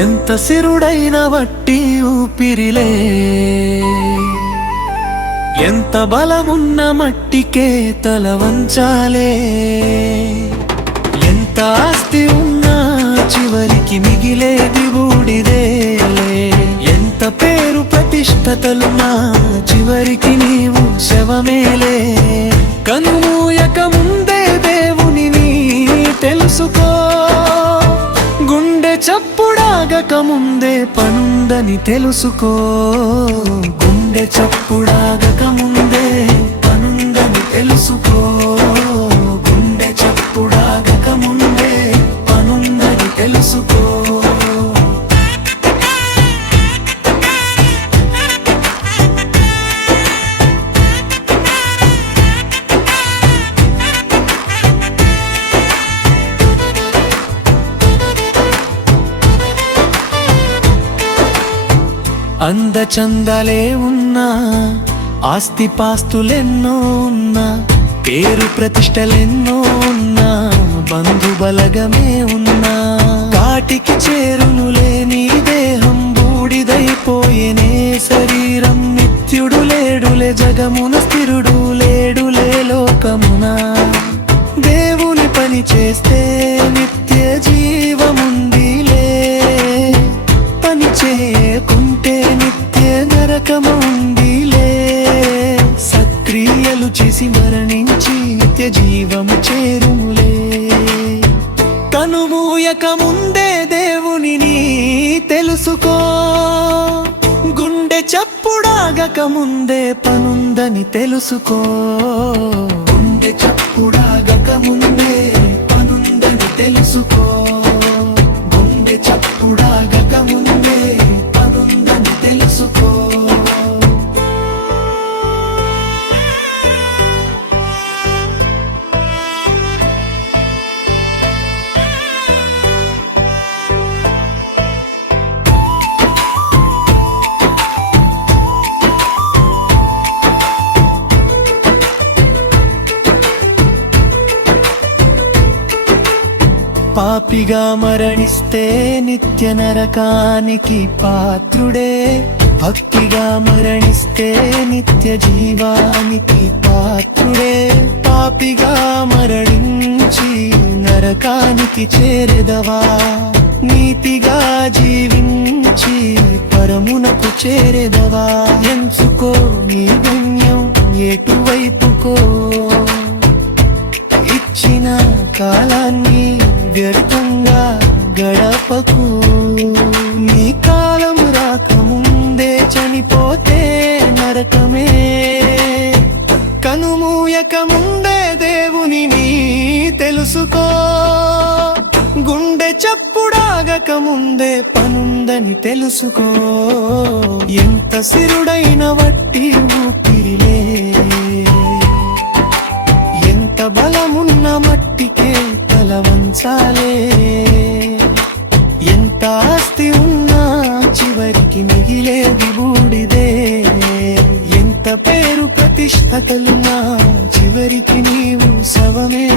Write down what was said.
ఎంత సిరుడైన వట్టి ఊపిరిలే, ఎంత బలమున్న మట్టికే తల వంచాలే. ఎంత ఆస్తి ఉన్నా చివరికి మిగిలేది బూడిదేలే. ఎంత పేరు ప్రతిష్టతలున్నా చివరికి నీవు శవమేలే. కనుమూయక ముందే దేవునిని తెలుసుకో, గుండె చప్పుడాగక ముందే పనుందని తెలుసుకో. గుండె చప్పుడాగక ముందే పనుందని తెలుసుకో. గుండె చప్పుడాగక ముందే పనుందని తెలుసుకో. అందచందాలే ఉన్నా, ఆస్తిపాస్తులెన్నో ఉన్నా, పేరు ప్రతిష్టలెన్నో ఉన్నా, బంధుబలగమే ఉన్నా, కాటికి చేరునులే నీ దేహం బూడిదైపోయేనే. శరీరం నిత్యుడు లేడులే, జగమున స్థిరుడు లేడులే లోకమున. దేవుని పని చేస్తే నిత్య జీవముందిలే, పని చేయకుంటే నిత్య నరకముందిలే. సక్రియలు చేసి మరణించి నిత్య జీవము చేరుములే. కనుమూయక ముందే దేవునిని తెలుసుకో, గుండె చప్పుడాగక ముందే పనుందని తెలుసుకో. గుండె చప్పుడాగక ముందే పనుందని తెలుసుకో. గుండె చప్పుడాగక ముందే పనుందని తెలుసుకో. పాపిగా మరణిస్తే నిత్య నరకానికి పాత్రుడే, భక్తిగా మరణిస్తే నిత్య జీవానికి పాత్రుడే. పాపిగా మరణించి నరకానికి చేరెదవా, నీతిగా జీవించి పరమునకు చేరెదవా. ఎంచుకో నీ గమ్యం ఎటువైపుకో, ఇచ్చిన కాలాన్ని వ్యర్థంగా గడపకు. నీ కాలం రాకముందే చనిపోతే నరకమే. కనుమూయక ముందే దేవునిని తెలుసుకో, గుండె చప్పుడాగక ముందే పనుందని తెలుసుకో. ఎంత సిరుడైన వట్టి ఊపిరిలే, ఎంత బలమున్న మట్టికే తల వంచాలే. ఎంత ఆస్తి ఉన్నా చివరికి మిగిలేది బూడిదే. ఎంత పేరు ప్రతిష్టతలున్నా చివరికి నీవు శవమే.